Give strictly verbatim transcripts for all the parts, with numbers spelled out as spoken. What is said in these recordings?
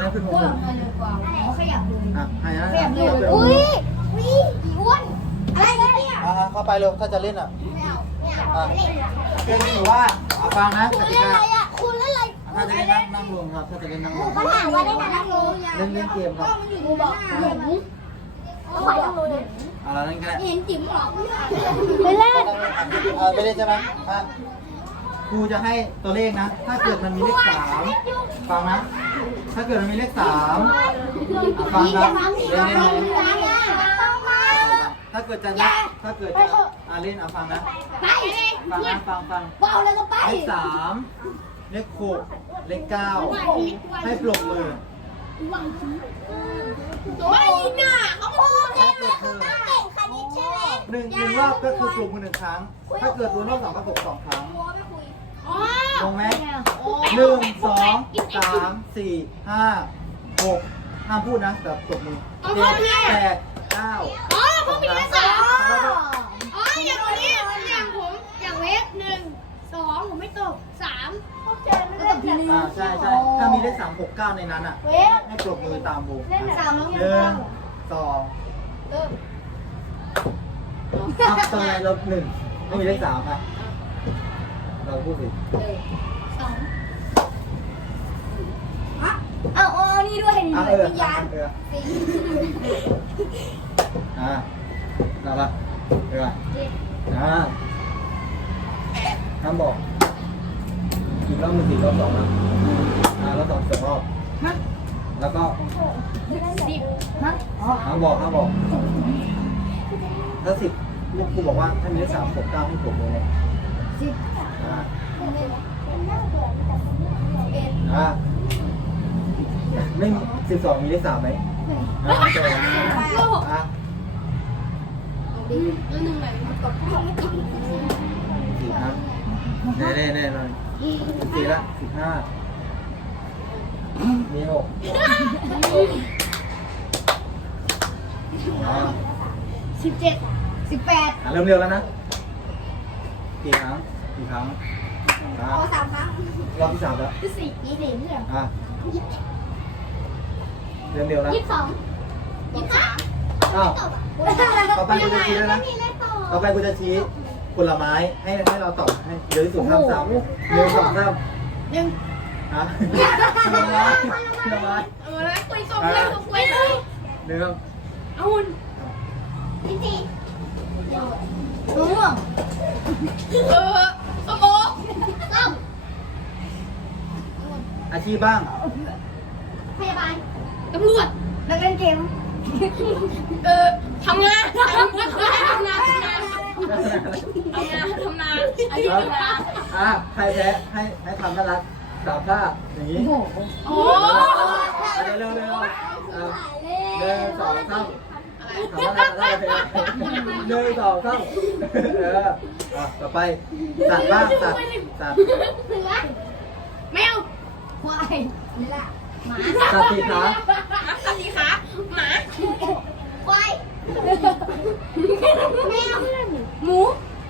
แล้วขึ้นหกหมื่นเขาขยับเลยอ่ะให้นะขยับเลยอุ้ยอุ้ยอ้วนอะไรเนี่ยอ่ะเข้าไปเร็วถ้าจะเล่นอ่ะไม่เอาไม่เอาอ่ะเล่นอะเกมนี้หนูว่าเอาฟังนะกคุณติเล่นกาอะไรอ่ะคุณเล่นอะไรถ้าจะเล่นนั่งนั่งลงครับถ้าจะเล่นนั่งลงก็ถามว่าเล่นอะไรลงเล่นเล่นเกมครับกูบอกหนูก็ขอยังรู้เลยเอาแล้วนั่นก็ได้เห็นจิ๋มหรอไม่เล่นเออไม่ได้ใช่ไหมอ่ะครูจะให้ตัวเลขนะ ถ้าเกิดมันมีเลขสามฟังนะ ถ้าเกิดมันมีเลขสามอ่ะฟังครับเล่นเล่นเล่นถ้าเกิดจะนับถ้าเกิดจะอ่ะเล่นเอาฟังนะไปฟังนะฟังฟังเบาเลยก็ไปเลขสามเลขหกเลขเก้าให้ปรบมือไม่น่ะเขาพูดแค่เลยเขาต้องเก่งคณิตใช่ไหมหนึ่งหนึ่งรอบก็คือปรบมือหนึ่งครั้ง ถ้าเกิดรวมรอบสองก็ปรบสองครั้งอ๋อลงไหมหนึ่งสองสามสี่ห้าหกห้ามพูดนะแต่ปรบมือเจ็ดแปดเก้าอ๋อพวกมีเลขสามแล้วก็อ๋ออย่างนี้อย่างผมอย่างเวฟหนึ่งสองผมไม่ตกสามพวกเจนไม่ได้ทีนึงอ่าใช่ใช่ถ้ามีเลขสามหกเก้าในนั้นอ่ะเวฟให้ปรบมือตามวงเล่นสามหนึ่งสองอ่ะตอนไหนเราหนึ่งไม่มีเลขสามอ่ะเราพูดสิสองอ่ะเอาเอานี่ด้วยอ่ะเออวิญญาณเออสี่อ่ะเราละเออเจ็ดอ่ะห้ามบอกอีกรอบหนึ่งสี่รอบสองนะอ่ะรอบสองสองรอบแล้วก็สิบฮะอ๋อห้ามบอกห้ามบอกถ้าสิบลูกครูบอกว่าถ้ามีเลขสามหกเก้าให้ปรบมือเลยสิบอ่ะเอ็ดอ่ะไม่มีสิบสองมีเลขสามไหมอ่ะโอเคโลกอ่ะแล้วหนึ่งไหนมันตกสี่ครับแน่แน่แน่เลยสี่ละสิบห้ามีหกอ่ะสิบเจ็ดสิบแปดอ่ะเริ่มเร็วแล้วนะกี่ครั้งกี่ครั้งอ่ะเอาสามครั้งรอบที่สามแล้วสี่ยี่สิบเนี่ยอ่ะเริ่มเร็วแล้วยี่สิบสองยี่สิบสามอ้าวต่อไปต่อไปกูจะชี้แล้วนะ ต่อไปกูจะชี้ผลไม้ให้ให้เราตอบให้เยอะที่สุดห้ามซ้ำหนึ่งสองสามหนึ่งฮะผลไม้ผลไม้เออแล้วคุยส่งเลยส่งคุยเลยหนึ่งอุ่นจริงๆม่วงเออสมองส้มอาชีพบ้างพยาบาลตำรวจนักเล่นเกมเออทำงานทำงานทำงานทำงานทำงานทำงานอาชีพทำงานอ่ะใครแพ้ให้ให้ทำน่ารักสามท่าอย่างนี้โอ้เร็วเร็วเร็วหนึ่งสองสามทำน่ารักได้เลยหนึ่งสองสามเอออ่ะต่อไปสัตว์บ้างสัตว์สัตว์เสือแมวควายนี่แหละหมาสัตว์สี่ขาสัตว์สี่ขาหมาควายแมวหมู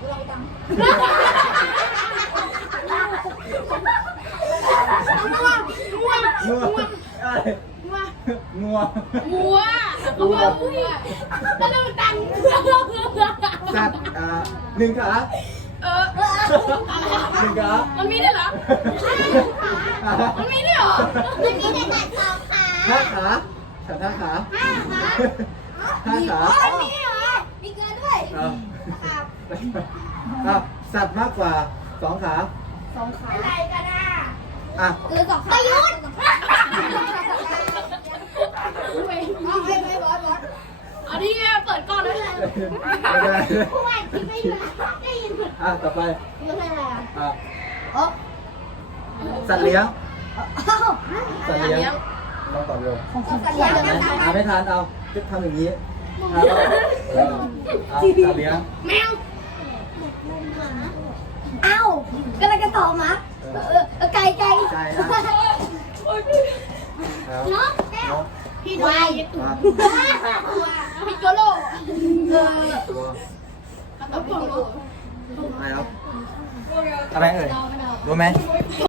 งัวงัวงัวอะไรงัวงัวงัวงัวกระโดดดังสัตว์อ่าหนึ่งขาเออหนึ่งขามันมีด้วยเหรอมันมีด้วยเหรอมันมีแต่แต่สองขาห้าขาสัตว์ห้าขาห้าขาห้าขามีเหรอมีเกินด้วยอ่าอ่ะสัตว์มากกว่าสองขาสองขาอะไรกันอ่ะอ่ะเกินสองขาประยุทธ์เอาไปไปบอสบอสอันนี้เปิดกล้องได้เลยไม่ได้ผู้ว่าที่ไม่อยู่ได้ยินหมดอ่ะต่อไปเรื่องอะไรอ่ะอ่ะโอ้สัตว์เลี้ยงอ้าวสัตว์เลี้ยงต้องตอบเร็วสัตว์เลี้ยงอ่ะสัตว์อ่ะเลี้ยงไม่ทันเอาจะทำอย่างนี้อ่ะเอออ่ะสัตว์เลี้ยงแมวอ้าวกำลังจะตอบมาเออเออไก่ไก่ใจนะแล้วนกแก้วนกพี่วายอ่ะพี่โกโลเออตัวแล้วก็อะไรครับอะไรเอ่ยรู้ไหม